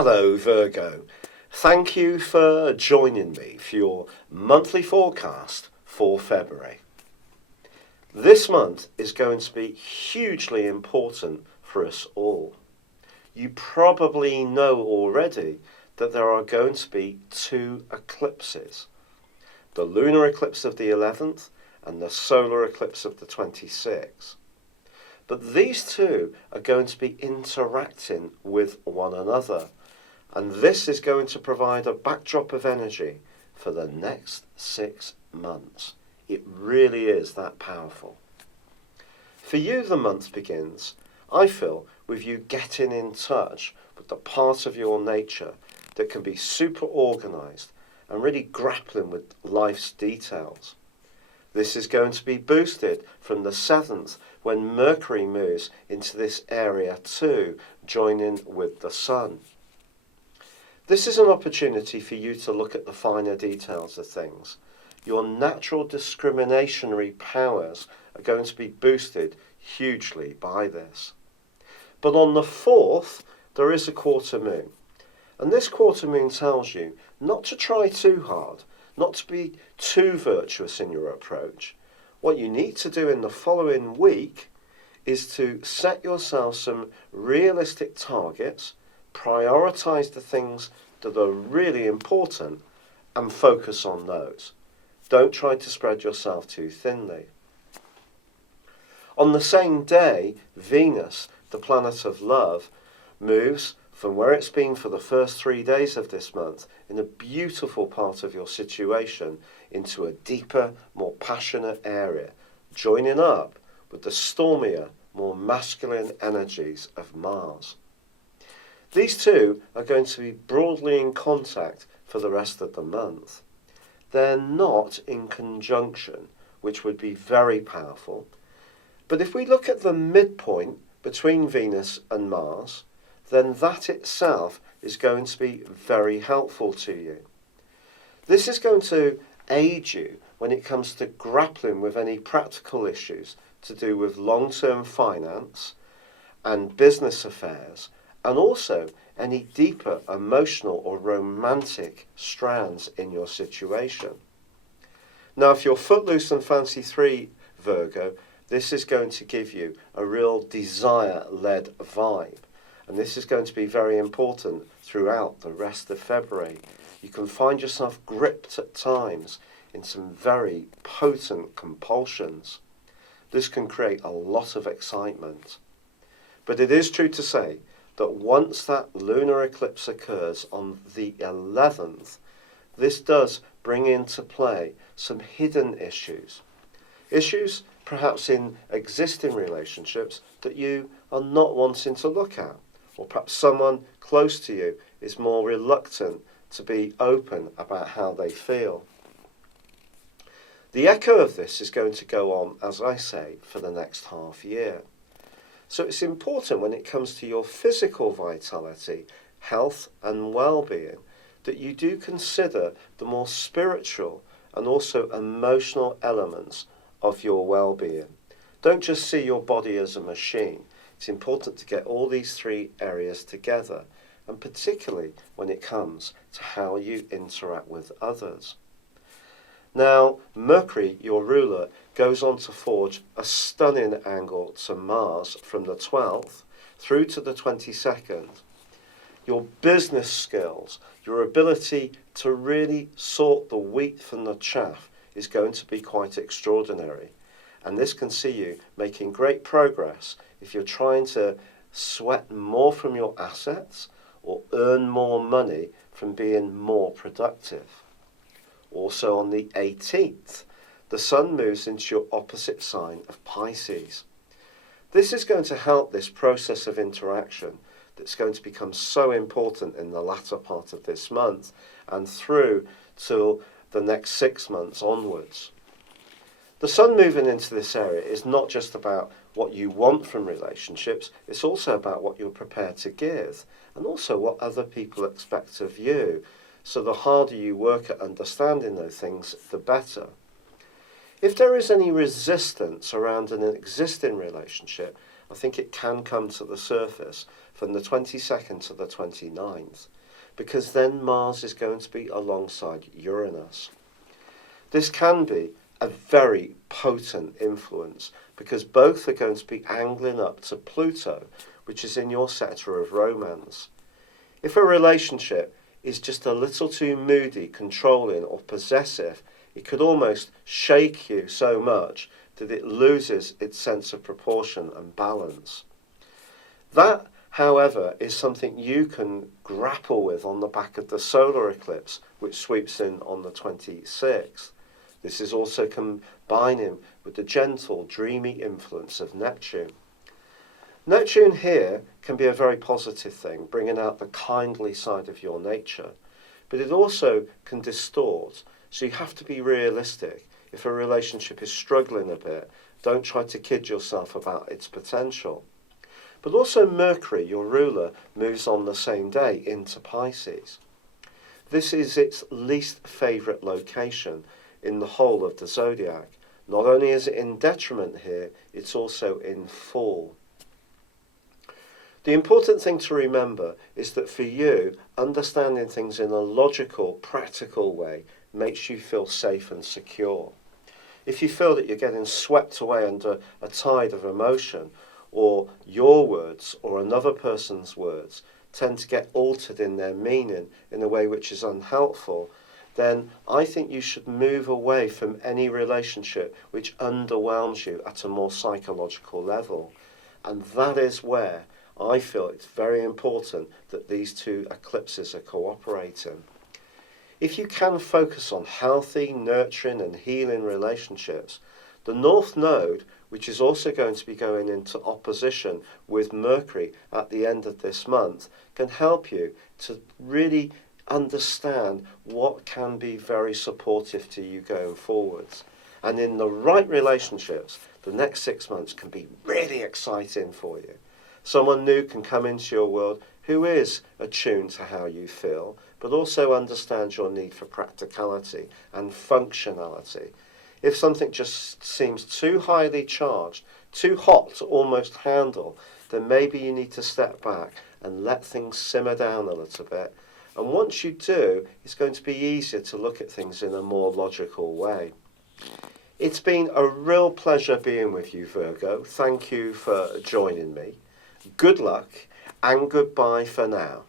Hello Virgo, thank you for joining me for your monthly forecast for February. This month is going to be hugely important for us all. You probably know already that there are going to be two eclipses. The lunar eclipse of the 11th and the solar eclipse of the 26th. But these two are going to be interacting with one another. And this is going to provide a backdrop of energy for the next 6 months. It really is that powerful. For you, the month begins, I feel, with you getting in touch with the part of your nature that can be super organised and really grappling with life's details. This is going to be boosted from the 7th when Mercury moves into this area too, joining with the Sun. This is an opportunity for you to look at the finer details of things. Your natural discriminationary powers are going to be boosted hugely by this. But on the 4th, there is a quarter moon. And this quarter moon tells you not to try too hard, not to be too virtuous in your approach. What you need to do in the following week is to set yourself some realistic targets, prioritise the things that are really important and focus on those. Don't try to spread yourself too thinly. On the same day, Venus, the planet of love, moves from where it's been for the first 3 days of this month in a beautiful part of your situation into a deeper, more passionate area, joining up with the stormier, more masculine energies of Mars. These two are going to be broadly in contact for the rest of the month. They're not in conjunction, which would be very powerful. But if we look at the midpoint between Venus and Mars, then that itself is going to be very helpful to you. This is going to aid you when it comes to grappling with any practical issues to do with long-term finance and business affairs, and also any deeper emotional or romantic strands in your situation. Now, if you're footloose and fancy free, Virgo, this is going to give you a real desire-led vibe. And this is going to be very important throughout the rest of February. You can find yourself gripped at times in some very potent compulsions. This can create a lot of excitement. But it is true to say that once that lunar eclipse occurs on the 11th, this does bring into play some hidden issues. Issues perhaps in existing relationships that you are not wanting to look at. Or perhaps someone close to you is more reluctant to be open about how they feel. The echo of this is going to go on, as I say, for the next half year. So it's important when it comes to your physical vitality, health and well-being, that you do consider the more spiritual and also emotional elements of your well-being. Don't just see your body as a machine. It's important to get all these three areas together, and particularly when it comes to how you interact with others. Now, Mercury, your ruler, goes on to forge a stunning angle to Mars from the 12th through to the 22nd. Your business skills, your ability to really sort the wheat from the chaff is going to be quite extraordinary. And this can see you making great progress if you're trying to sweat more from your assets or earn more money from being more productive. Also on the 18th, the Sun moves into your opposite sign of Pisces. This is going to help this process of interaction that's going to become so important in the latter part of this month and through till the next 6 months onwards. The Sun moving into this area is not just about what you want from relationships, it's also about what you're prepared to give and also what other people expect of you. So the harder you work at understanding those things, the better. If there is any resistance around an existing relationship, I think it can come to the surface from the 22nd to the 29th, because then Mars is going to be alongside Uranus. This can be a very potent influence because both are going to be angling up to Pluto, which is in your sector of romance. If a relationship is just a little too moody, controlling or possessive, it could almost shake you so much that it loses its sense of proportion and balance. That, however, is something you can grapple with on the back of the solar eclipse, which sweeps in on the 26th. This is also combining with the gentle, dreamy influence of Neptune. Neptune here can be a very positive thing, bringing out the kindly side of your nature, but it also can distort, so you have to be realistic. If a relationship is struggling a bit, don't try to kid yourself about its potential. But also Mercury, your ruler, moves on the same day into Pisces. This is its least favourite location in the whole of the zodiac. Not only is it in detriment here, it's also in fall. The important thing to remember is that for you, understanding things in a logical, practical way makes you feel safe and secure. If you feel that you're getting swept away under a tide of emotion, or your words or another person's words tend to get altered in their meaning in a way which is unhelpful, then I think you should move away from any relationship which underwhelms you at a more psychological level. And that is where I feel it's very important that these two eclipses are cooperating. If you can focus on healthy, nurturing and healing relationships, the North Node, which is also going to be going into opposition with Mercury at the end of this month, can help you to really understand what can be very supportive to you going forwards. And in the right relationships, the next 6 months can be really exciting for you. Someone new can come into your world who is attuned to how you feel, but also understands your need for practicality and functionality. If something just seems too highly charged, too hot to almost handle, then maybe you need to step back and let things simmer down a little bit. And once you do, it's going to be easier to look at things in a more logical way. It's been a real pleasure being with you, Virgo. Thank you for joining me. Good luck and goodbye for now.